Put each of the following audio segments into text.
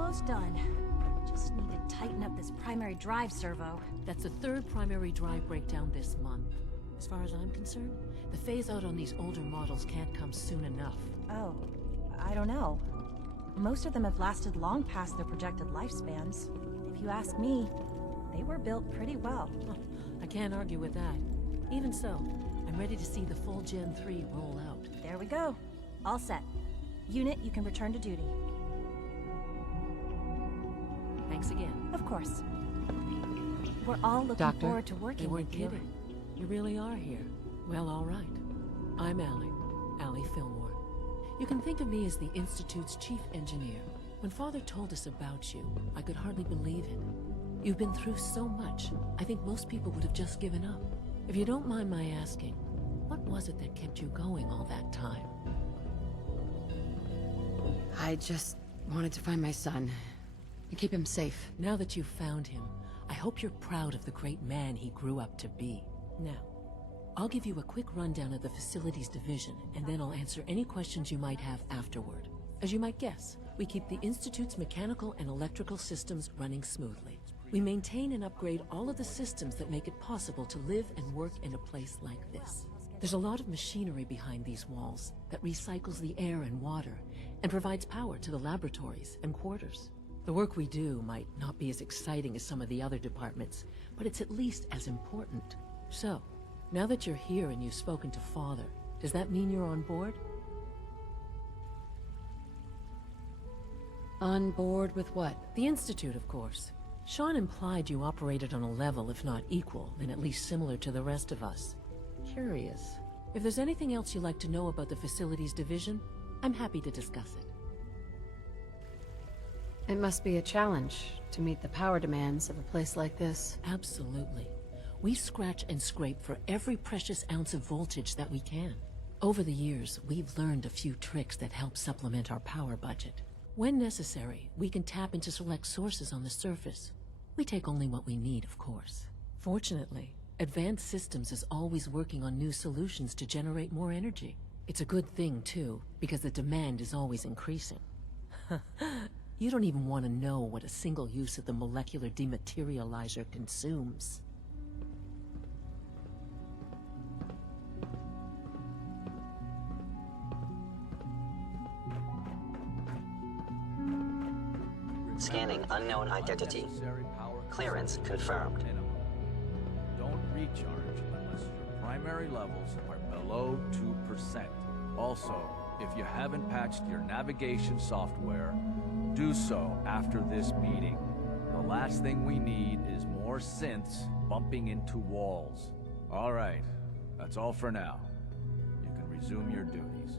Almost done. Just need to tighten up this primary drive servo. That's the third primary drive breakdown this month. As far as I'm concerned, the phase-out on these older models can't come soon enough. Oh, I don't know. Most of them have lasted long past their projected lifespans. If you ask me, they were built pretty well. I can't argue with that. Even so, I'm ready to see the full Gen 3 roll out. There we go. All set. Unit, you can return to duty. Thanks again. Of course. We're all looking forward to working They weren't with you. kidding. You really are here. Well, all right. I'm Allie Fillmore. You can think of me as the Institute's chief engineer. When Father told us about you, I could hardly believe it. You've been through so much, I think most people would have just given up. If you don't mind my asking, what was it that kept you going all that time? I just wanted to find my son and keep him safe. Now that you've found him, I hope you're proud of the great man he grew up to be. Now, I'll give you a quick rundown of the facilities division, and then I'll answer any questions you might have afterward. As you might guess, we keep the Institute's mechanical and electrical systems running smoothly. We maintain and upgrade all of the systems that make it possible to live and work in a place like this. There's a lot of machinery behind these walls that recycles the air and water and provides power to the laboratories and quarters. The work we do might not be as exciting as some of the other departments, but it's at least as important. So, now that you're here and you've spoken to Father, does that mean you're on board? On board with what? The Institute, of course. Sean implied you operated on a level, if not equal, then at least similar to the rest of us. Curious. If there's anything else you'd like to know about the Facilities Division, I'm happy to discuss it. It must be a challenge to meet the power demands of a place like this. Absolutely. We scratch and scrape for every precious ounce of voltage that we can. Over the years, we've learned a few tricks that help supplement our power budget. When necessary, we can tap into select sources on the surface. We take only what we need, of course. Fortunately, Advanced Systems is always working on new solutions to generate more energy. It's a good thing, too, because the demand is always increasing. You don't even want to know what a single use of the molecular dematerializer consumes. Scanning unknown identity. Clearance confirmed. Don't recharge unless your primary levels are below 2%. Also, if you haven't patched your navigation software, do so after this meeting. The last thing we need is more synths bumping into walls. All right, that's all for now. You can resume your duties.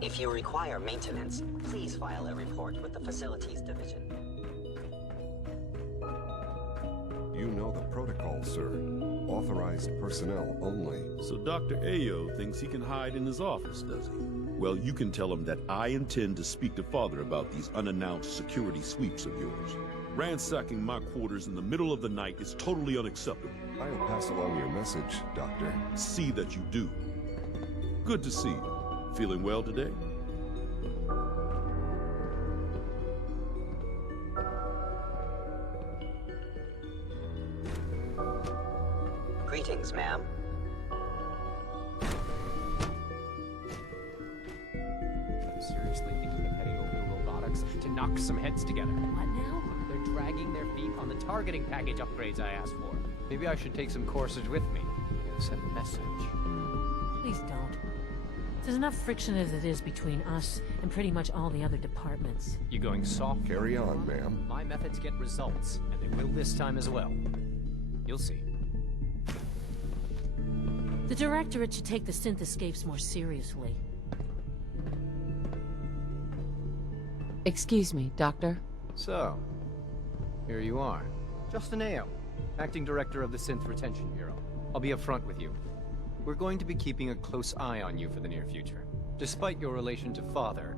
If you require maintenance, please file a report with the Facilities Division. You know the protocol, sir. Authorized personnel only. So Dr. Ayo thinks he can hide in his office, does he? Well, you can tell him that I intend to speak to Father about these unannounced security sweeps of yours. Ransacking my quarters in the middle of the night is totally unacceptable. I'll pass along your message, Doctor. See that you do. Good to see you. Feeling well today? Greetings, ma'am. Seriously thinking of heading over to robotics to knock some heads together. What now? They're dragging their feet on the targeting package upgrades I asked for. Maybe I should take some courses with me. Send a message. Please don't. There's enough friction as it is between us and pretty much all the other departments. You going soft? Carry on, ma'am. My methods get results, and they will this time as well. You'll see. The Directorate should take the synth escapes more seriously. Excuse me, Doctor. So, here you are. Justin Ayo, Acting Director of the Synth Retention Bureau. I'll be upfront with you. We're going to be keeping a close eye on you for the near future. Despite your relation to Father,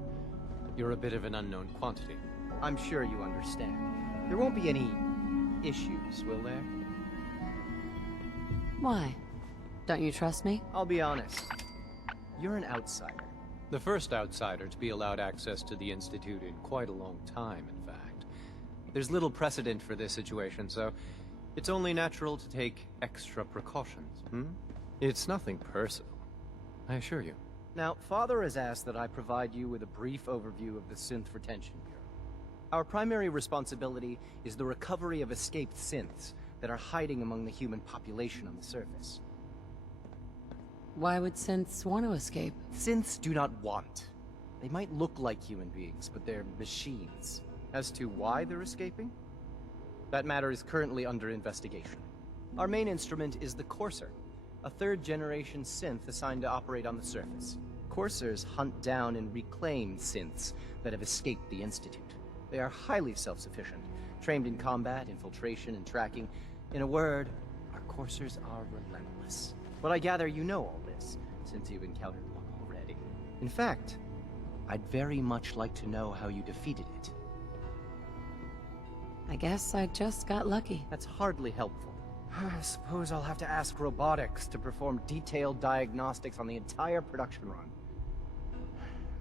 you're a bit of an unknown quantity. I'm sure you understand. There won't be any issues, will there? Why? Don't you trust me? I'll be honest. You're an outsider. The first outsider to be allowed access to the Institute in quite a long time, in fact. There's little precedent for this situation, so it's only natural to take extra precautions, It's nothing personal, I assure you. Now, Father has asked that I provide you with a brief overview of the Synth Retention Bureau. Our primary responsibility is the recovery of escaped synths that are hiding among the human population on the surface. Why would synths want to escape? Synths do not want. They might look like human beings, but they're machines. As to why they're escaping? That matter is currently under investigation. Our main instrument is the Courser, a third-generation synth assigned to operate on the surface. Coursers hunt down and reclaim synths that have escaped the Institute. They are highly self-sufficient, trained in combat, infiltration, and tracking. In a word, our Coursers are relentless. But I gather you know all this, since you've encountered one already. In fact, I'd very much like to know how you defeated it. I guess I just got lucky. That's hardly helpful. I suppose I'll have to ask robotics to perform detailed diagnostics on the entire production run.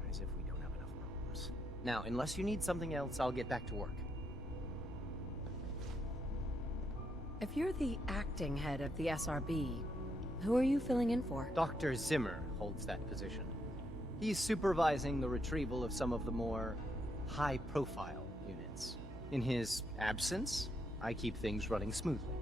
As if we don't have enough problems. Now, unless you need something else, I'll get back to work. If you're the acting head of the SRB, who are you filling in for? Dr. Zimmer holds that position. He's supervising the retrieval of some of the more high-profile units. In his absence, I keep things running smoothly.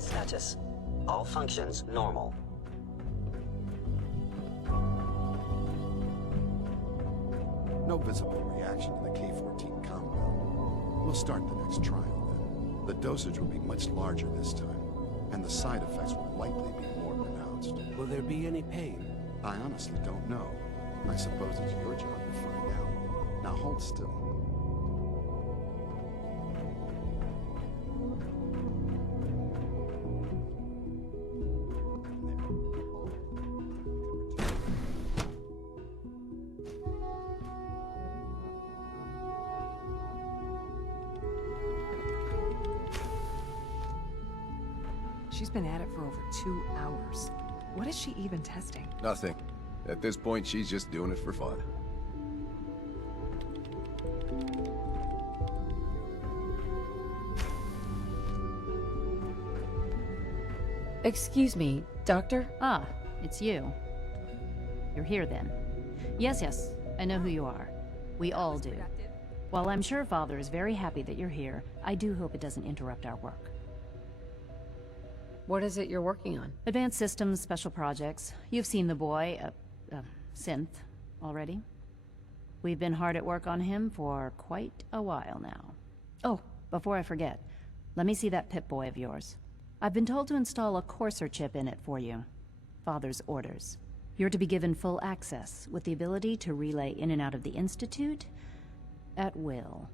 Status. All functions normal. No visible reaction to the K-14 compound. We'll start the next trial then. The dosage will be much larger this time, and the side effects will likely be more pronounced. Will there be any pain? I honestly don't know. I suppose it's your job to find out. Now hold still. She's been at it for over 2 hours. What is she even testing? Nothing. At this point, she's just doing it for fun. Excuse me, Doctor? Ah, it's you. You're here then. Yes, I know who you are. We all do. While I'm sure Father is very happy that you're here, I do hope it doesn't interrupt our work. What is it you're working on? Advanced systems, special projects. You've seen the boy, Synth, already. We've been hard at work on him for quite a while now. Oh, before I forget, let me see that Pip-Boy of yours. I've been told to install a Courser chip in it for you. Father's orders. You're to be given full access, with the ability to relay in and out of the Institute at will.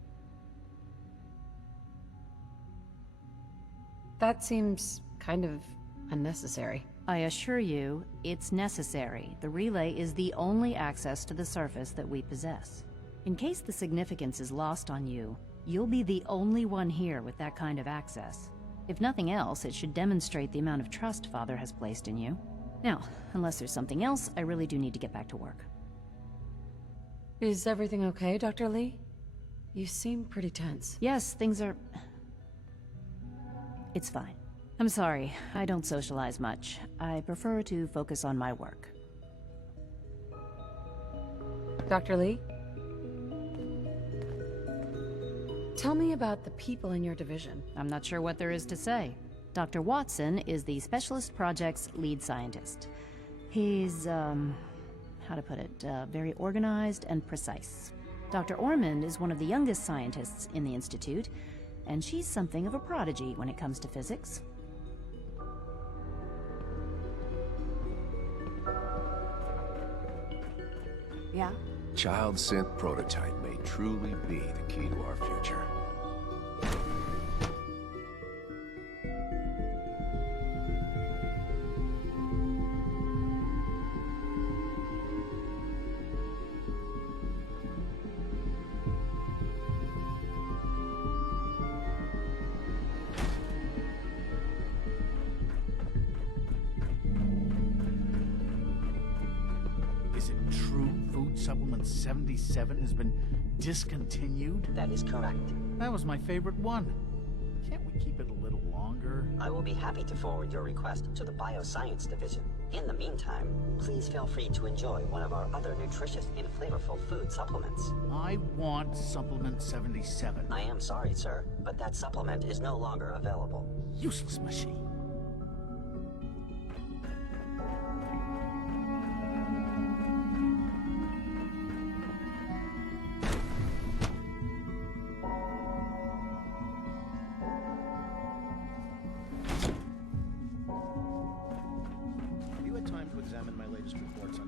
That seems kind of unnecessary. I assure you, it's necessary. The relay is the only access to the surface that we possess. In case the significance is lost on you, you'll be the only one here with that kind of access. If nothing else, it should demonstrate the amount of trust Father has placed in you. Now, unless there's something else, I really do need to get back to work. Is everything okay, Dr. Lee? You seem pretty tense. Yes, things are... It's fine. I'm sorry, I don't socialize much. I prefer to focus on my work. Dr. Lee? Tell me about the people in your division. I'm not sure what there is to say. Dr. Watson is the Specialist Project's lead scientist. He's, how to put it, very organized and precise. Dr. Ormond is one of the youngest scientists in the Institute, and she's something of a prodigy when it comes to physics. Yeah? child synth prototype may truly be the key to our future. Is it true food supplement 77 has been discontinued? That is correct. That was my favorite one. Can't we keep it a little longer? I will be happy to forward your request to the Bioscience Division. In the meantime, please feel free to enjoy one of our other nutritious and flavorful food supplements. I want supplement 77. I am sorry, sir, but that supplement is no longer available. Useless machine.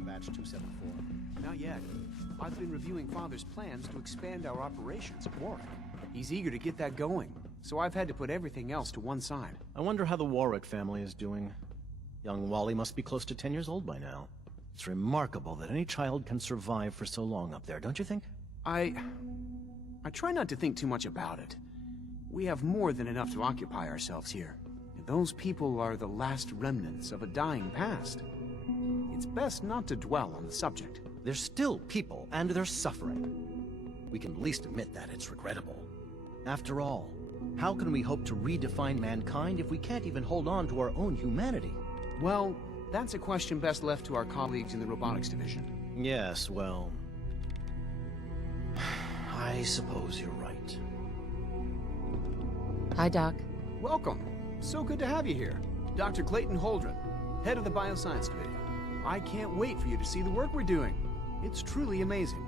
Batch 274. Not yet. I've been reviewing Father's plans to expand our operations at Warwick. He's eager to get that going, so I've had to put everything else to one side. I wonder how the Warwick family is doing. Young Wally must be close to 10 years old by now. It's remarkable that any child can survive for so long up there, don't you think? I try not to think too much about it. We have more than enough to occupy ourselves here. And those people are the last remnants of a dying past. It's best not to dwell on the subject. They're still people, and they're suffering. We can at least admit that it's regrettable. After all, how can we hope to redefine mankind if we can't even hold on to our own humanity? Well, that's a question best left to our colleagues in the robotics division. Yes, well... I suppose you're right. Hi, Doc. Welcome. So good to have you here. Dr. Clayton Holdren, head of the Bioscience Division. I can't wait for you to see the work we're doing. It's truly amazing.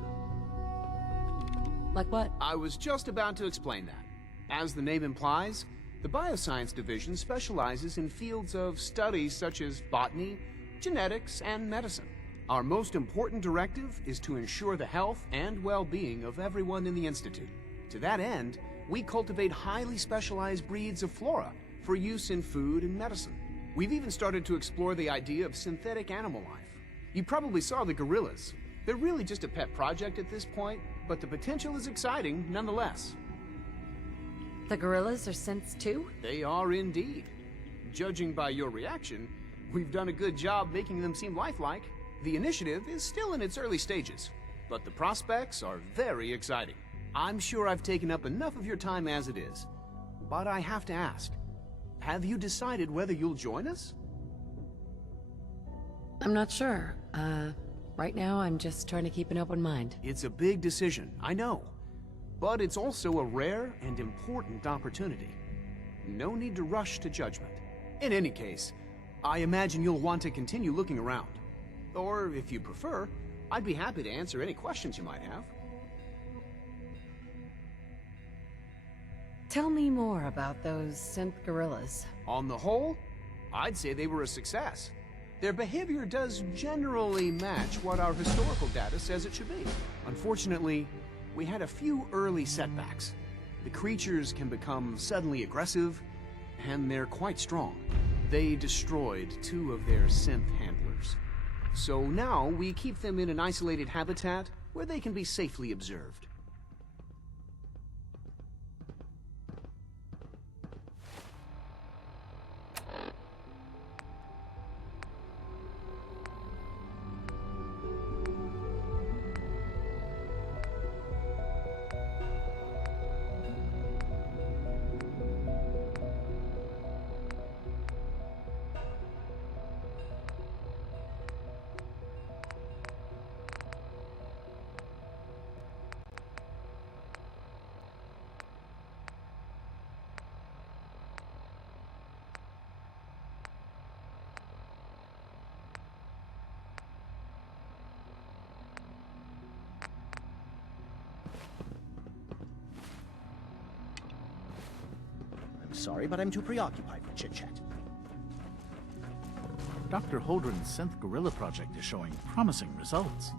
Like what? I was just about to explain that. As the name implies, the Bioscience Division specializes in fields of studies such as botany, genetics, and medicine. Our most important directive is to ensure the health and well-being of everyone in the Institute. To that end, we cultivate highly specialized breeds of flora for use in food and medicine. We've even started to explore the idea of synthetic animal life. You probably saw the gorillas. They're really just a pet project at this point, but the potential is exciting nonetheless. The gorillas are synths too? They are indeed. Judging by your reaction, we've done a good job making them seem lifelike. The initiative is still in its early stages, but the prospects are very exciting. I'm sure I've taken up enough of your time as it is, but I have to ask. Have you decided whether you'll join us? I'm not sure. Right now I'm just trying to keep an open mind. It's a big decision, I know. But it's also a rare and important opportunity. No need to rush to judgment. In any case, I imagine you'll want to continue looking around. Or, if you prefer, I'd be happy to answer any questions you might have. Tell me more about those synth gorillas. On the whole, I'd say they were a success. Their behavior does generally match what our historical data says it should be. Unfortunately, we had a few early setbacks. The creatures can become suddenly aggressive, and they're quite strong. They destroyed 2 of their synth handlers. So now we keep them in an isolated habitat where they can be safely observed. Sorry, but I'm too preoccupied for chit-chat. Dr. Holdren's synth gorilla project is showing promising results.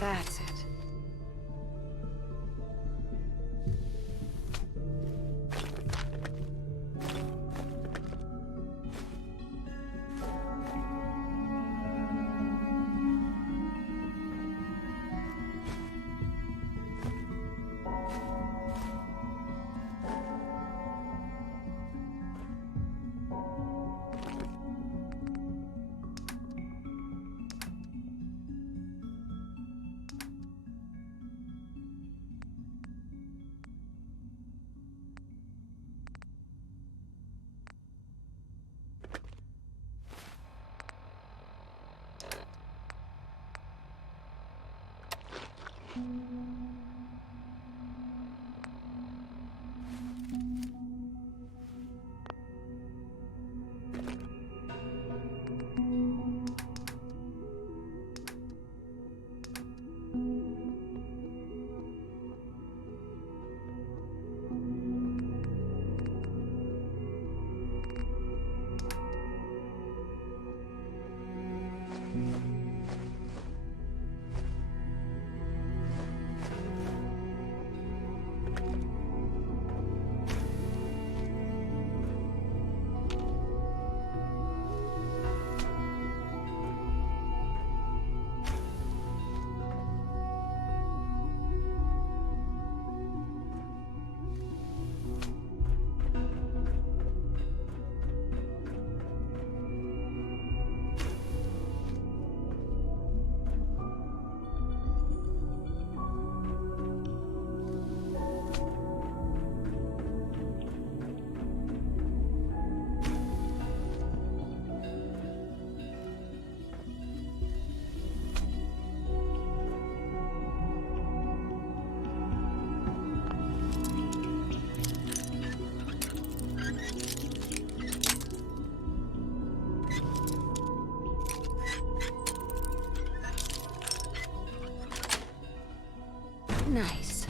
That's it. Nice.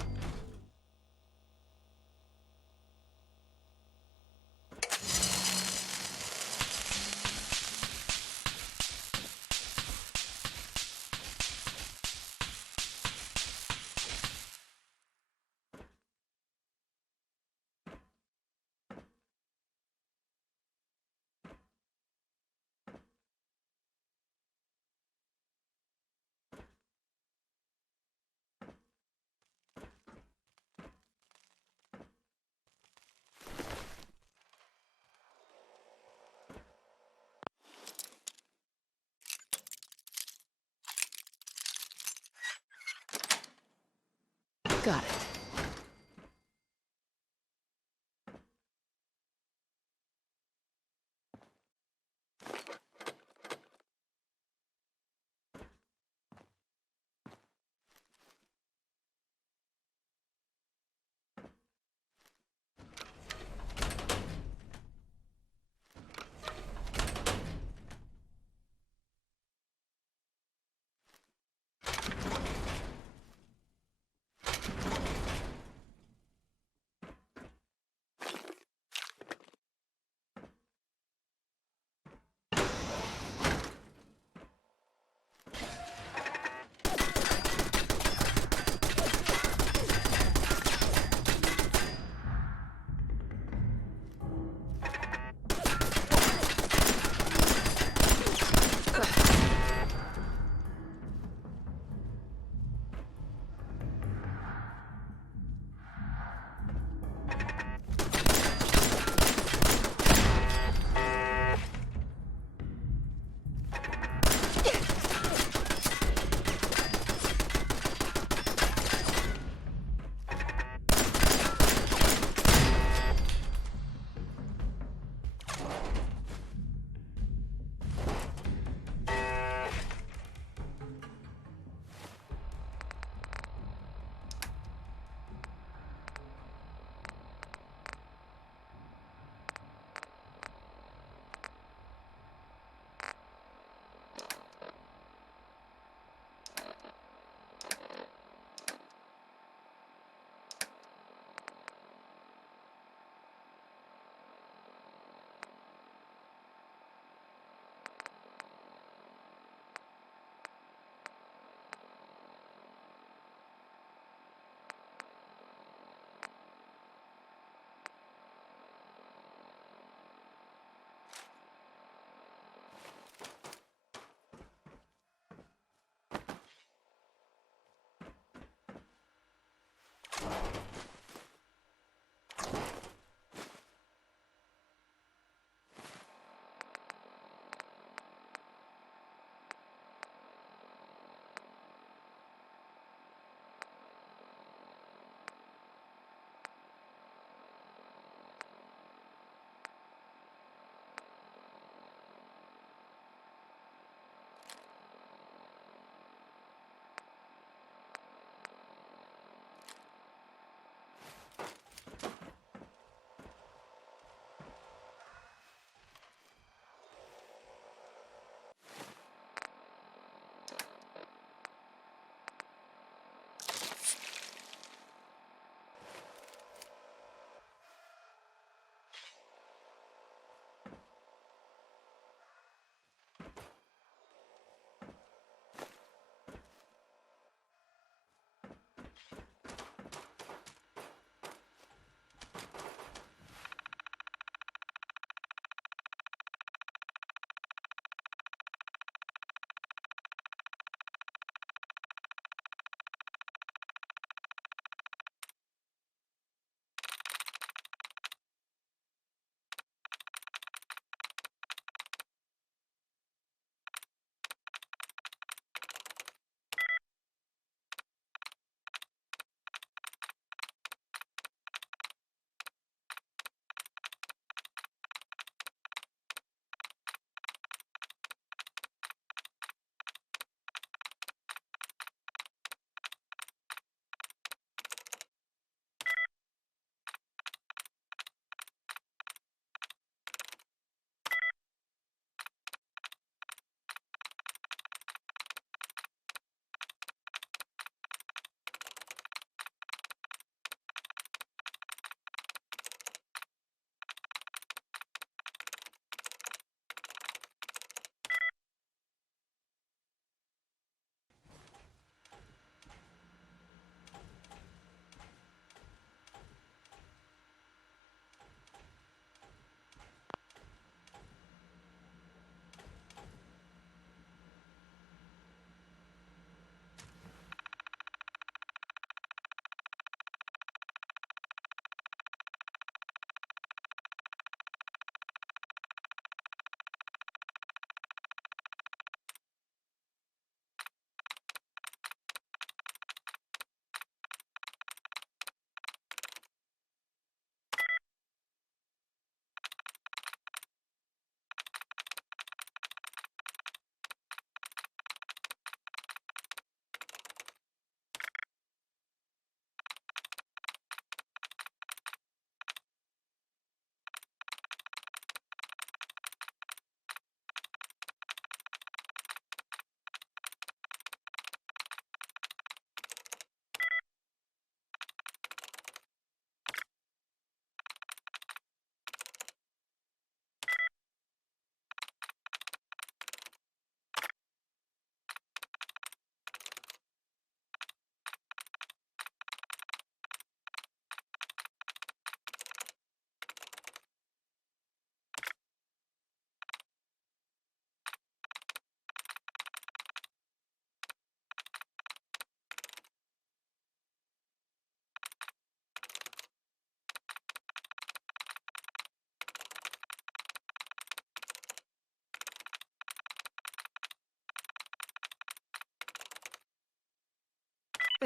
Got it.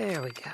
There we go.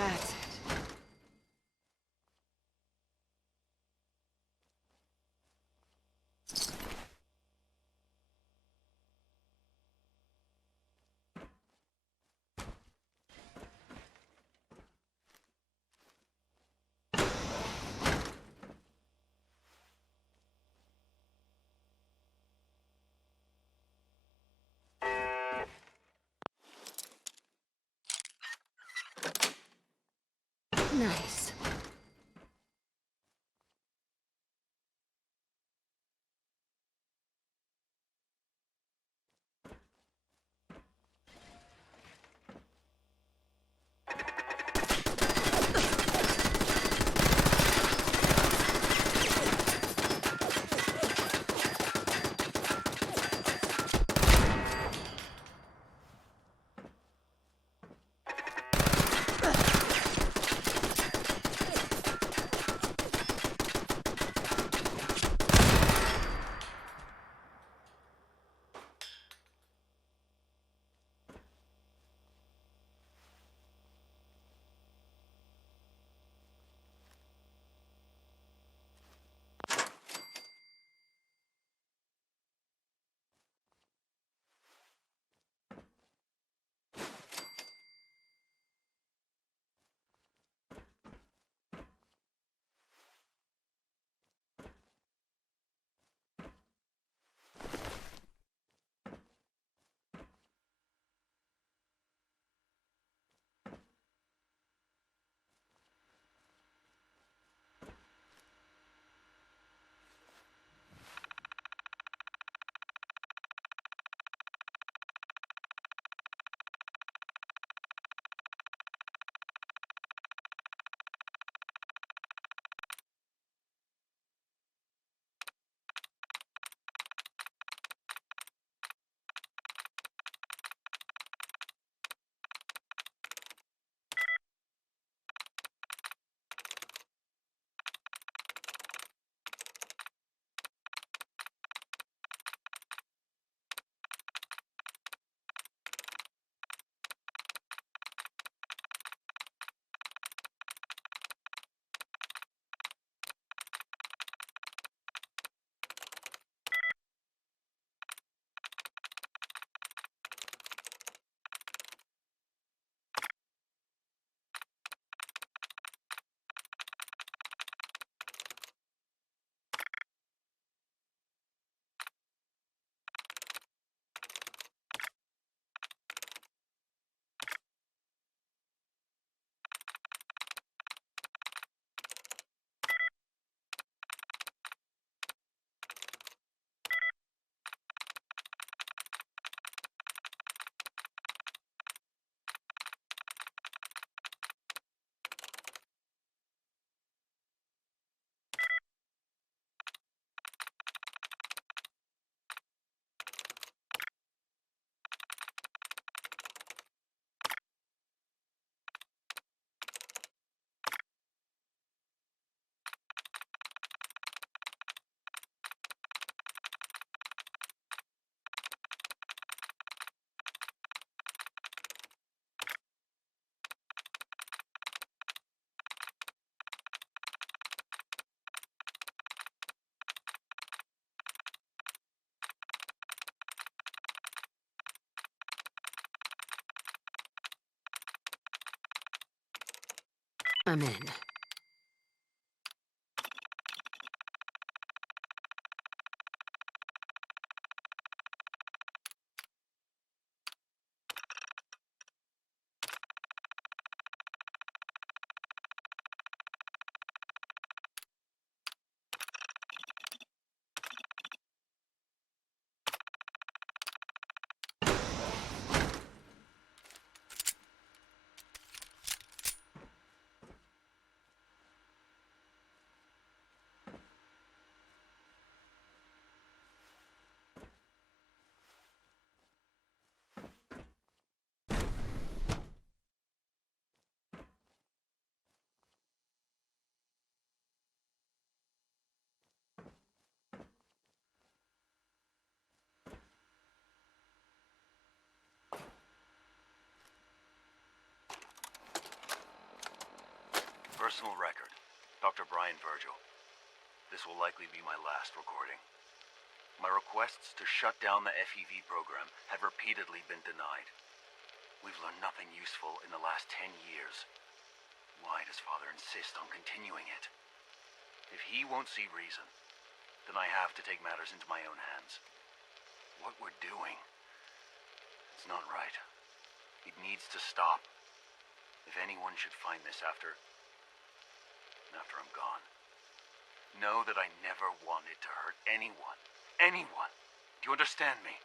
That's it. Nice. I'm in. personal record, Dr. Brian Virgil. This will likely be my last recording. My requests to shut down the FEV program have repeatedly been denied. We've learned nothing useful in the last 10 years. Why does Father insist on continuing it? If he won't see reason, then I have to take matters into my own hands. What we're doing, it's not right. It needs to stop. If anyone should find this after I'm gone, know that I never wanted to hurt anyone. Anyone. Do you understand me?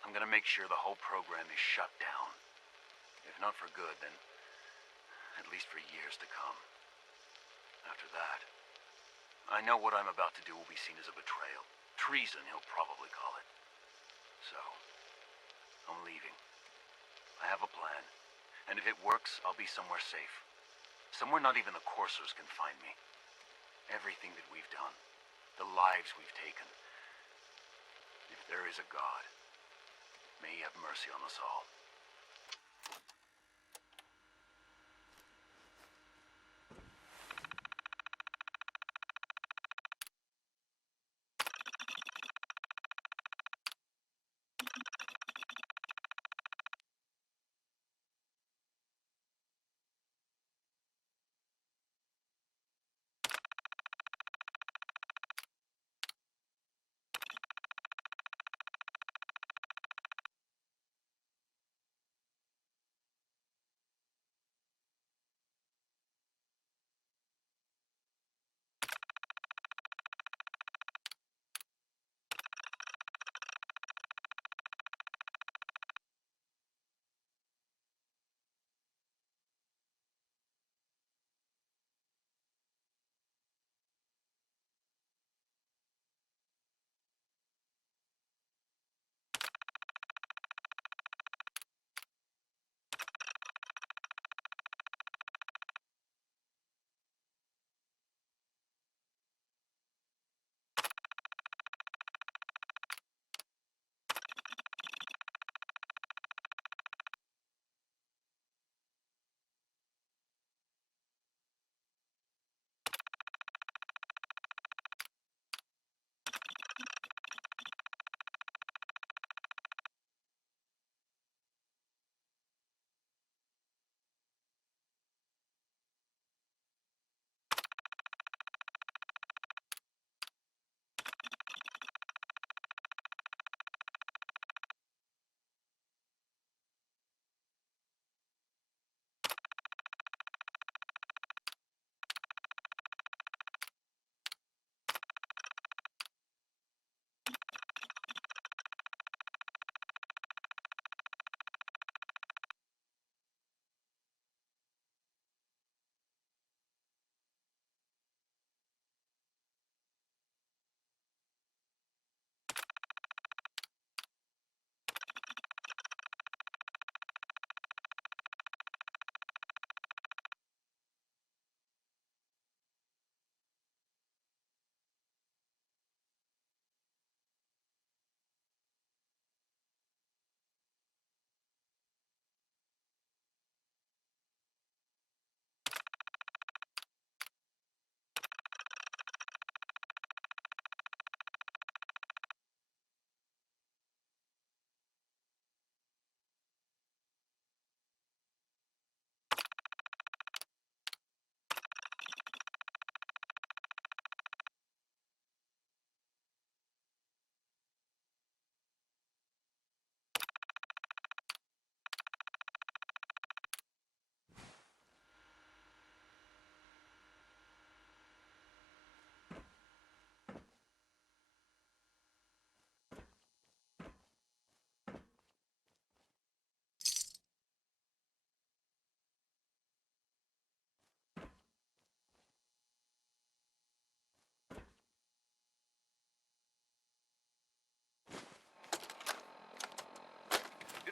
I'm gonna make sure the whole program is shut down. If not for good, then at least for years to come. After that, I know what I'm about to do will be seen as a betrayal. Treason, he'll probably call it. So, I'm leaving. I have a plan, and if it works, I'll be somewhere safe. Somewhere not even the coursers can find me. Everything that we've done, the lives we've taken. If there is a God, may he have mercy on us all.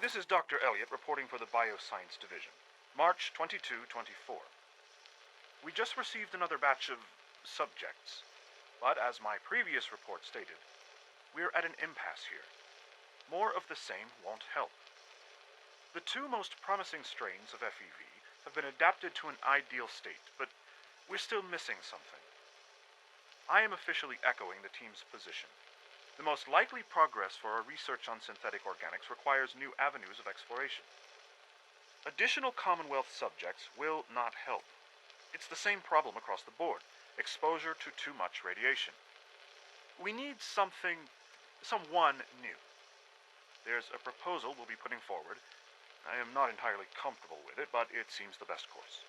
This is Dr. Elliot reporting for the Bioscience Division, March 22-24. We just received another batch of subjects, but as my previous report stated, we're at an impasse here. More of the same won't help. The two most promising strains of FEV have been adapted to an ideal state, but we're still missing something. I am officially echoing the team's position. The most likely progress for our research on synthetic organics requires new avenues of exploration. Additional Commonwealth subjects will not help. It's the same problem across the board: exposure to too much radiation. We need someone new. There's a proposal we'll be putting forward. I am not entirely comfortable with it, but it seems the best course.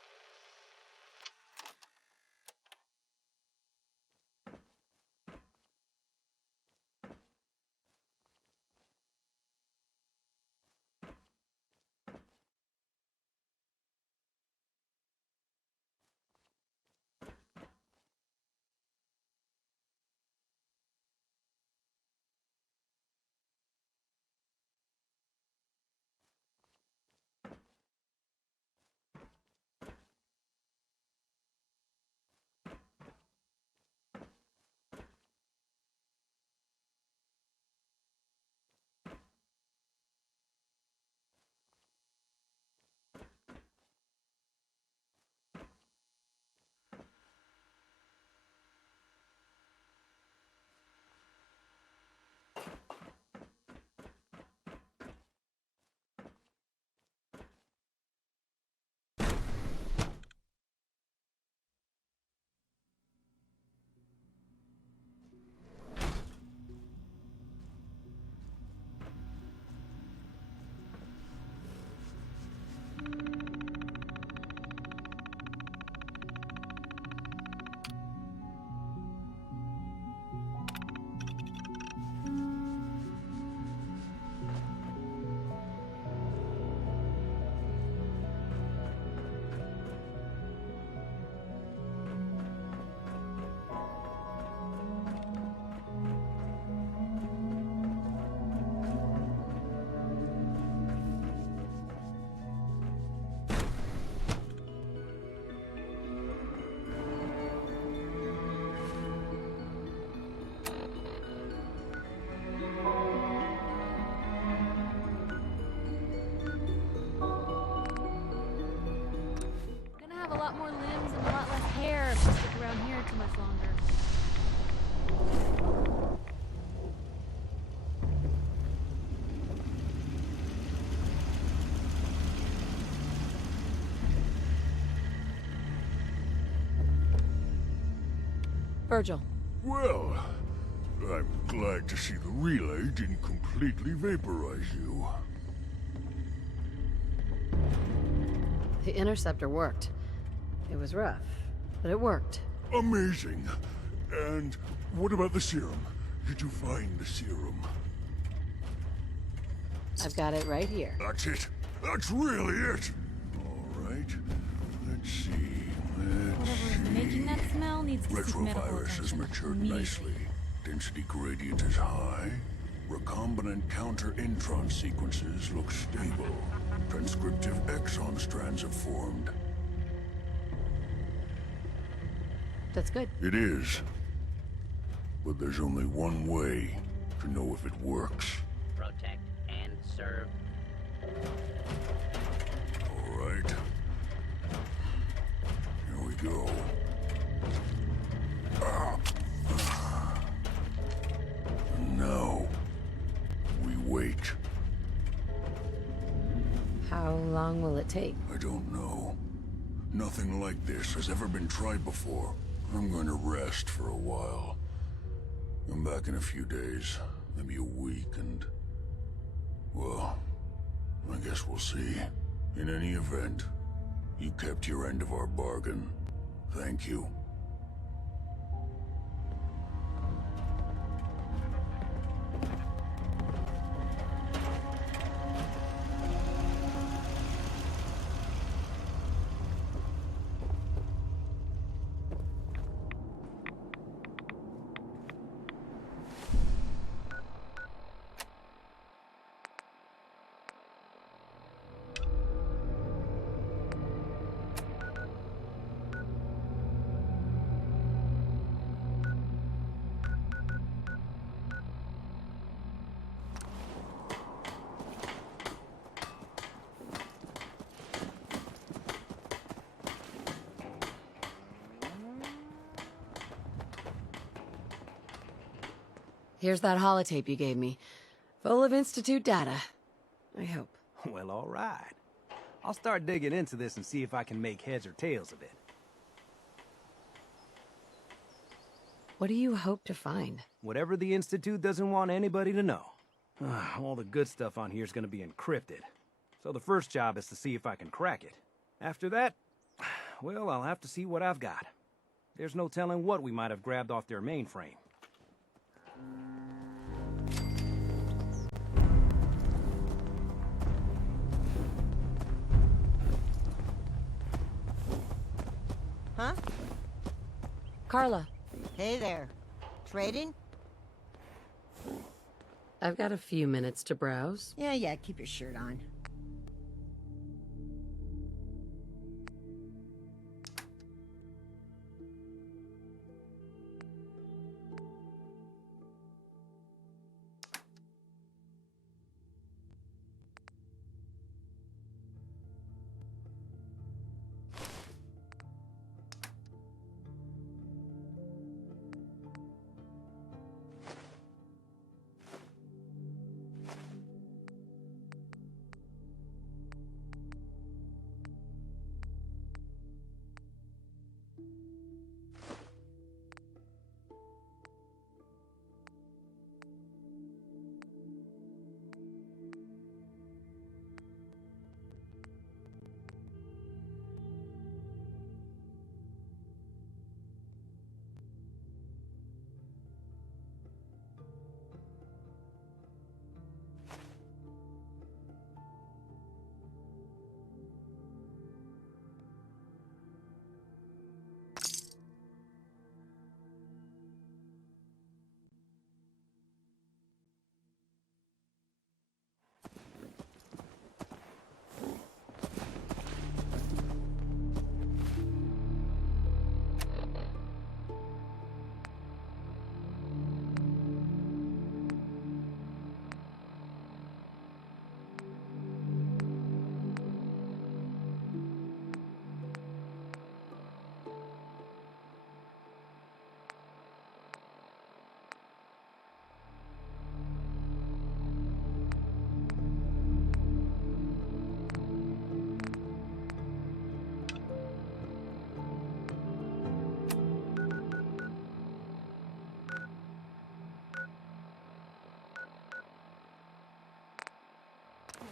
More limbs and a lot less hair if you stick around here too much longer. Virgil. Well, I'm glad to see the relay didn't completely vaporize you. The interceptor worked. It was rough, but it worked. Amazing. And what about the serum? Did you find the serum? I've got it right here. That's it. That's really it. All right. Let's see. Whatever is making that smell needs to seek medical Retrovirus has attention matured immediately. nicely. Density gradient is high. Recombinant counter-intron sequences look stable. Transcriptive exon strands have formed. That's good. It is. But there's only one way to know if it works. Protect and serve. All right. Here we go. Now, we wait. How long will it take? I don't know. Nothing like this has ever been tried before. I'm going to rest for a while. I'm back in a few days, maybe a week, and... well, I guess we'll see. In any event, you kept your end of our bargain. Thank you. Here's that holotape you gave me. Full of Institute data. I hope. Well, all right. I'll start digging into this and see if I can make heads or tails of it. What do you hope to find? Whatever the Institute doesn't want anybody to know. All the good stuff on here is going to be encrypted. So the first job is to see if I can crack it. After that, well, I'll have to see what I've got. There's no telling what we might have grabbed off their mainframe. Huh? Carla. Hey there. Trading? I've got a few minutes to browse. Yeah, keep your shirt on.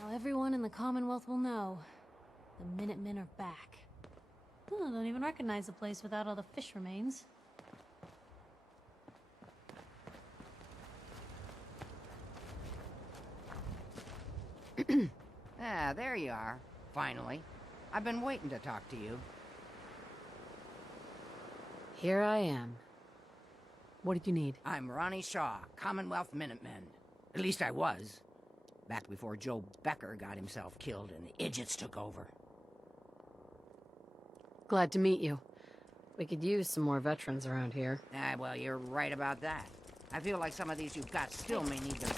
Now everyone in the Commonwealth will know. The Minutemen are back. Oh, I don't even recognize the place without all the fish remains. Ah, there you are. Finally. I've been waiting to talk to you. Here I am. What did you need? I'm Ronnie Shaw, Commonwealth Minutemen. At least I was. Back before Joe Becker got himself killed and the idiots took over. Glad to meet you. We could use some more veterans around here. Ah, well, you're right about that. I feel like some of these you've got still may need their...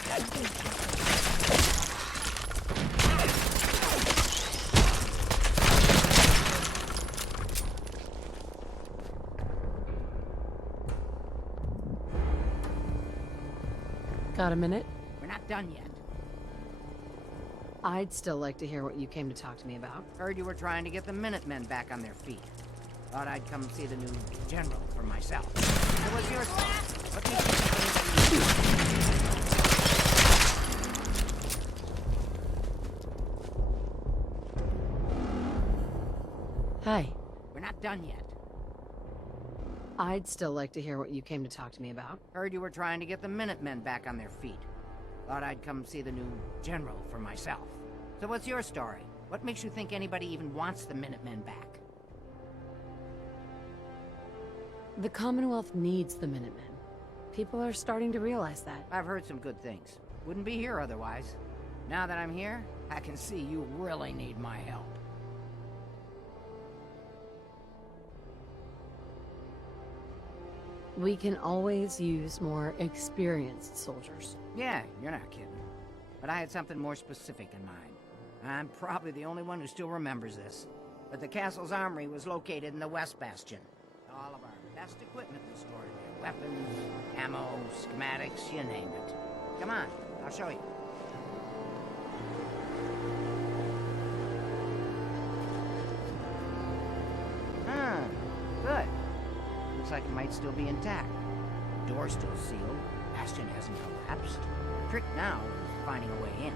Got a minute? We're not done yet. I'd still like to hear what you came to talk to me about. Heard you were trying to get the Minutemen back on their feet. Thought I'd come see the new general for myself. It was your fault. What do you think? Hi. We're not done yet. I'd still like to hear what you came to talk to me about. Heard you were trying to get the Minutemen back on their feet. Thought I'd come see the new general for myself. So what's your story? What makes you think anybody even wants the Minutemen back? The Commonwealth needs the Minutemen. People are starting to realize that. I've heard some good things. Wouldn't be here otherwise. Now that I'm here, I can see you really need my help. We can always use more experienced soldiers. Yeah, you're not kidding. But I had something more specific in mind. I'm probably the only one who still remembers this. But the castle's armory was located in the West Bastion. All of our best equipment was stored there. weapons, ammo, schematics, you name it. Come on, I'll show you. Ah, good. Looks like it might still be intact. Door's still sealed. Bastion hasn't collapsed. The trick now is finding a way in.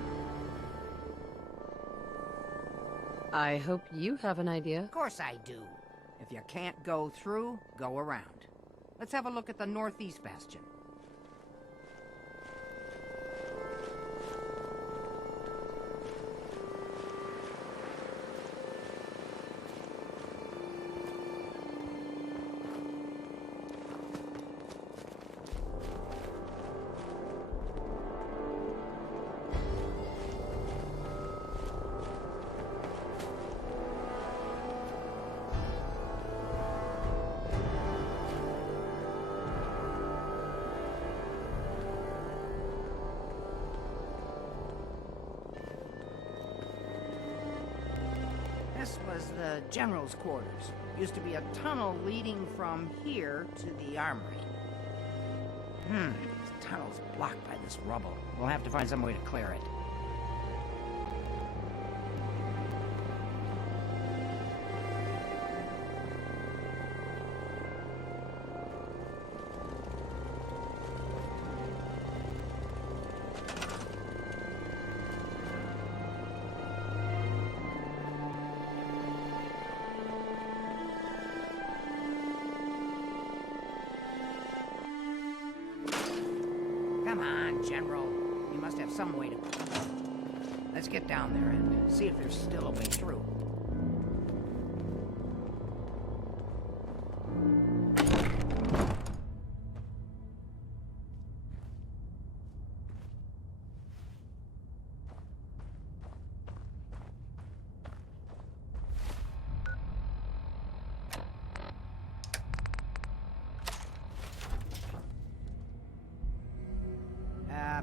I hope you have an idea. Of course I do. If you can't go through, go around. Let's have a look at the northeast bastion. This was the general's quarters. Used to be a tunnel leading from here to the armory. This tunnel's blocked by this rubble. We'll have to find some way to clear it. Come on, General. You must have some way to... Let's get down there and see if there's still a way through.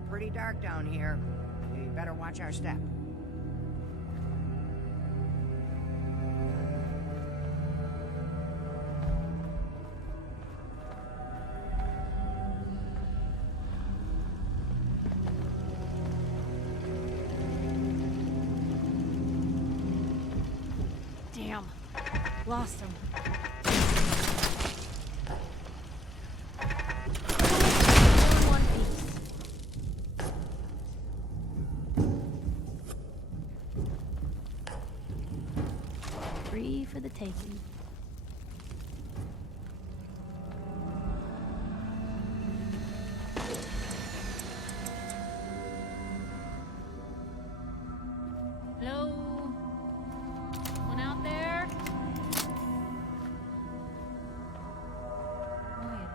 Pretty dark down here. We better watch our step. Damn. Lost him. Free for the taking. Hello? One out there? Oh, yeah.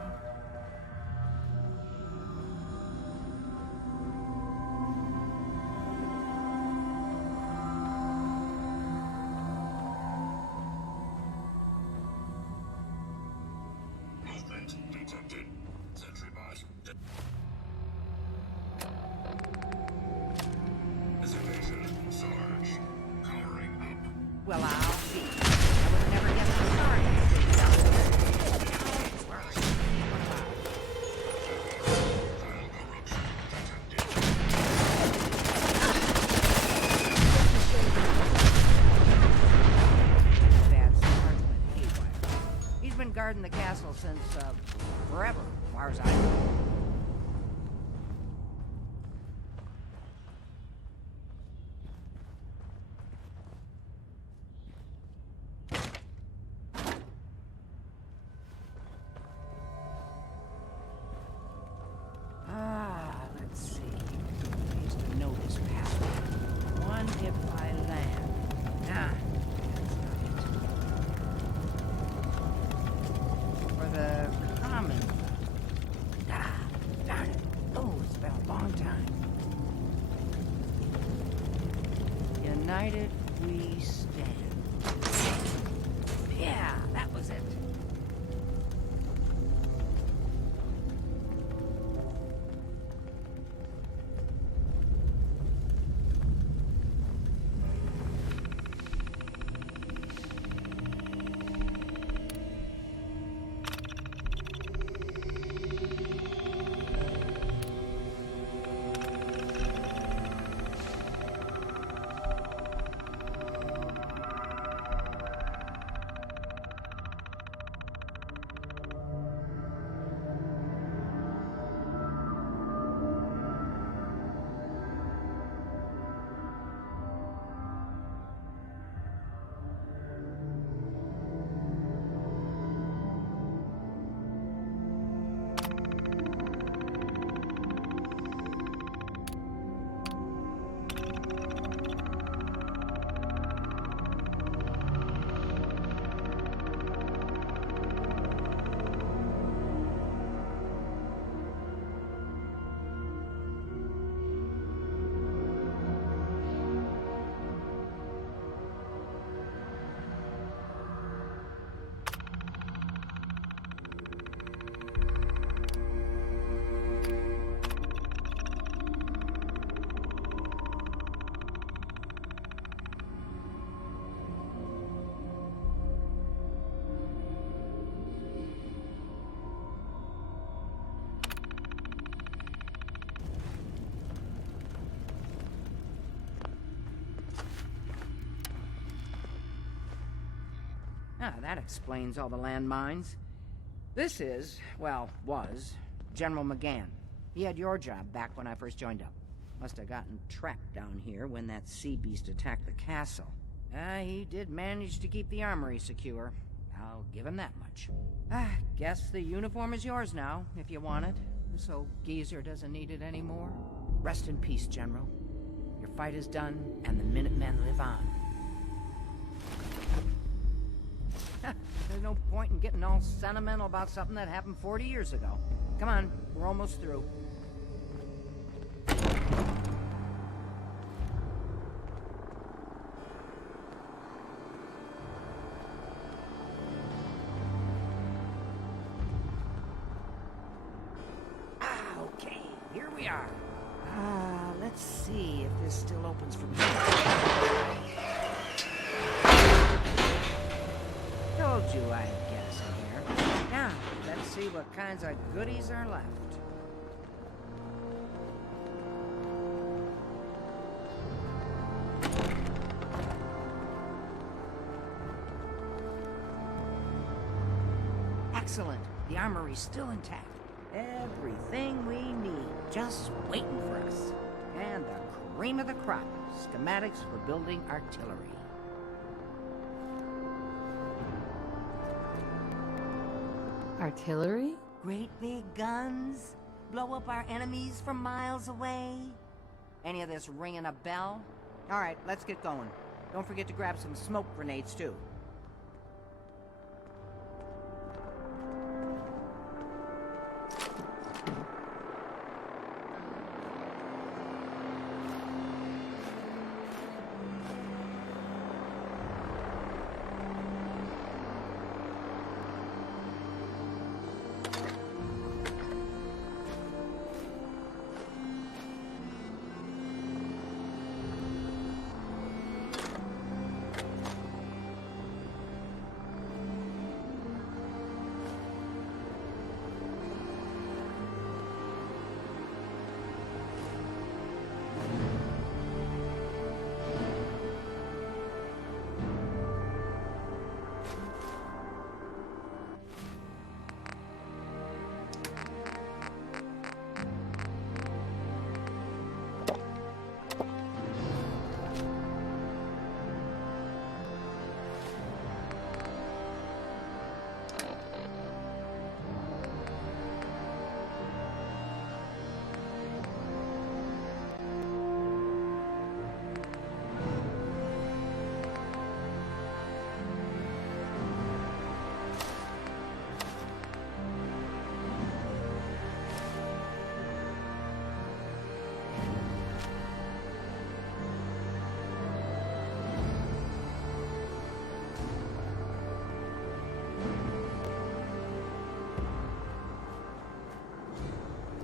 Detected. Sentry bot. Dissipation. Surge. Powering up. Well, I'll see. I would never guessed the science down there. It's worse. Bad start with haywire. He's been guarding the castle since, forever, as far as I know. Let's see. I used to know this password. One if I land. Nah, that's not it. For the common. Darn it. Oh, it's been a long time. United we stand. Yeah, that was it. Ah, that explains all the landmines. This is, well, was, General McGann. He had your job back when I first joined up. Must have gotten trapped down here when that sea beast attacked the castle. He did manage to keep the armory secure. I'll give him that much. Guess the uniform is yours now, if you want it. So Geezer doesn't need it anymore. Rest in peace, General. Your fight is done, and the Minutemen live on. There's no point in getting all sentimental about something that happened 40 years ago. Come on, we're almost through. Okay, here we are. Let's see if this still opens from here. Told you I'd get us in here. Now, let's see what kinds of goodies are left. Excellent. The armory's still intact. Everything we need, just waiting for us. And the cream of the crop, schematics for building artillery. Artillery? Great big guns? Blow up our enemies from miles away? Any of this ringing a bell? Alright, let's get going. Don't forget to grab some smoke grenades, too.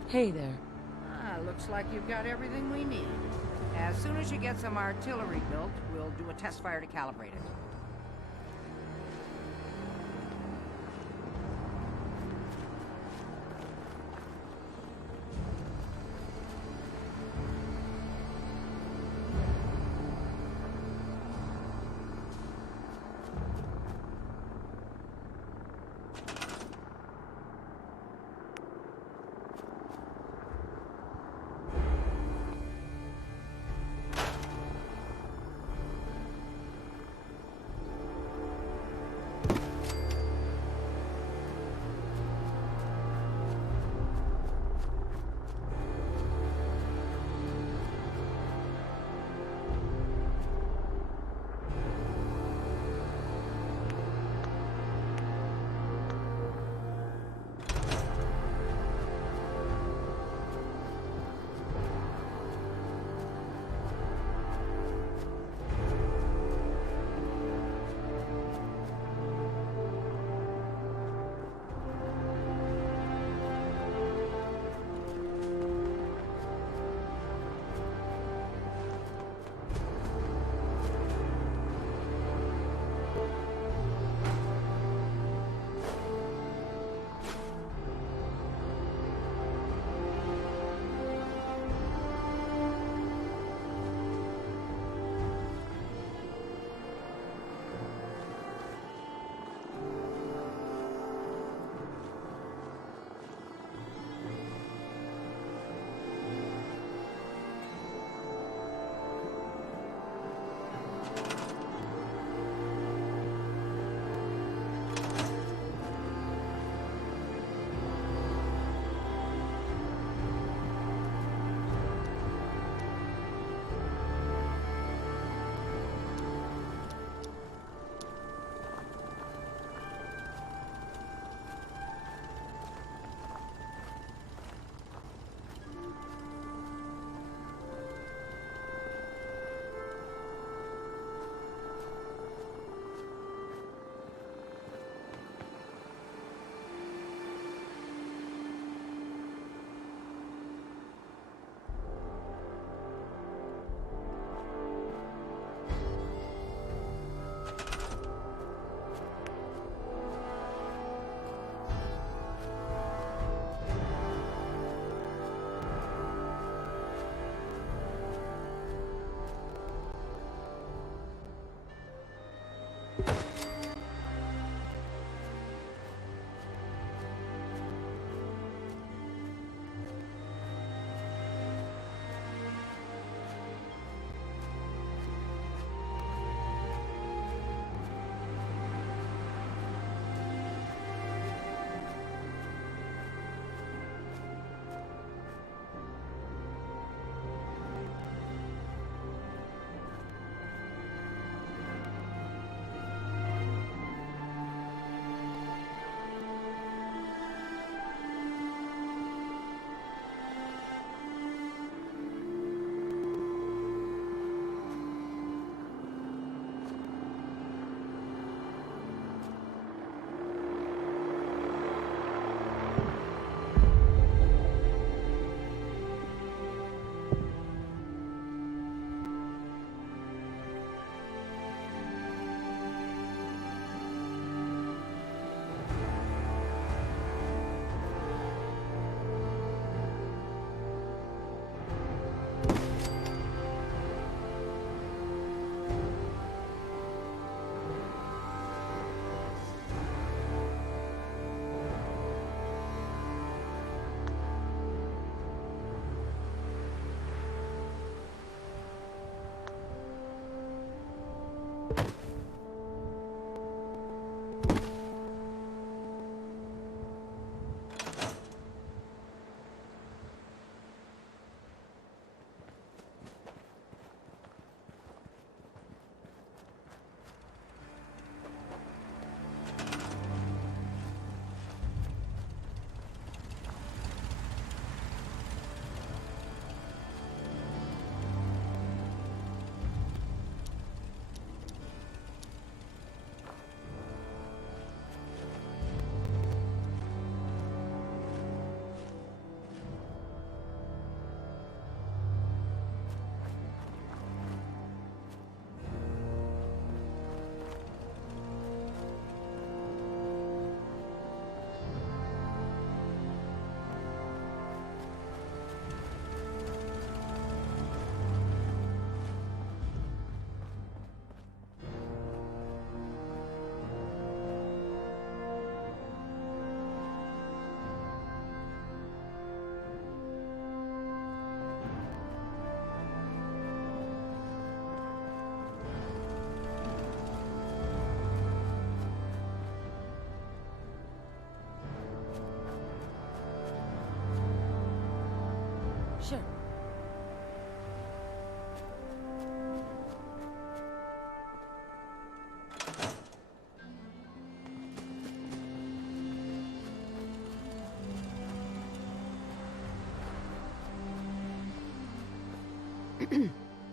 Hey there. Looks like you've got everything we need. As soon as you get some artillery built, we'll do a test fire to calibrate it.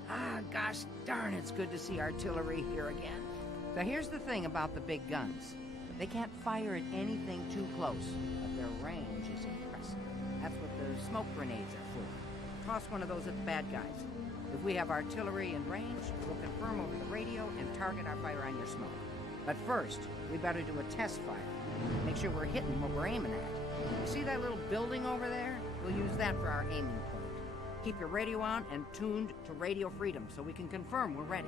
Ah, gosh darn, it's good to see artillery here again. So here's the thing about the big guns. They can't fire at anything too close, but their range is impressive. That's what the smoke grenades are for. Toss one of those at the bad guys. If we have artillery in range, we'll confirm over the radio and target our fire on your smoke. But first, we better do a test fire. Make sure we're hitting what we're aiming at. You see that little building over there? We'll use that for our aiming point. Keep your radio on and tuned to Radio Freedom so we can confirm we're ready.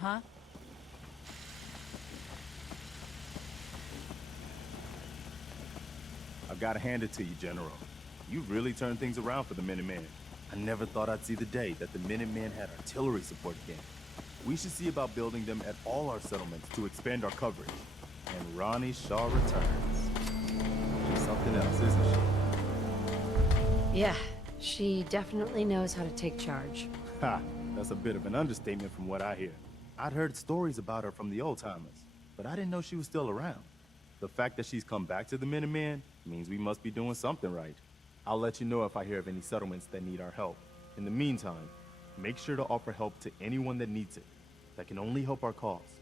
Huh? I've got to hand it to you, General. You've really turned things around for the Minutemen. I never thought I'd see the day that the Minutemen had artillery support again. We should see about building them at all our settlements to expand our coverage. And Ronnie Shaw returns. She's something else, isn't she? Yeah, she definitely knows how to take charge. Ha! That's a bit of an understatement from what I hear. I'd heard stories about her from the old-timers, but I didn't know she was still around. The fact that she's come back to the Minutemen means we must be doing something right. I'll let you know if I hear of any settlements that need our help. In the meantime, make sure to offer help to anyone that needs it. That can only help our cause.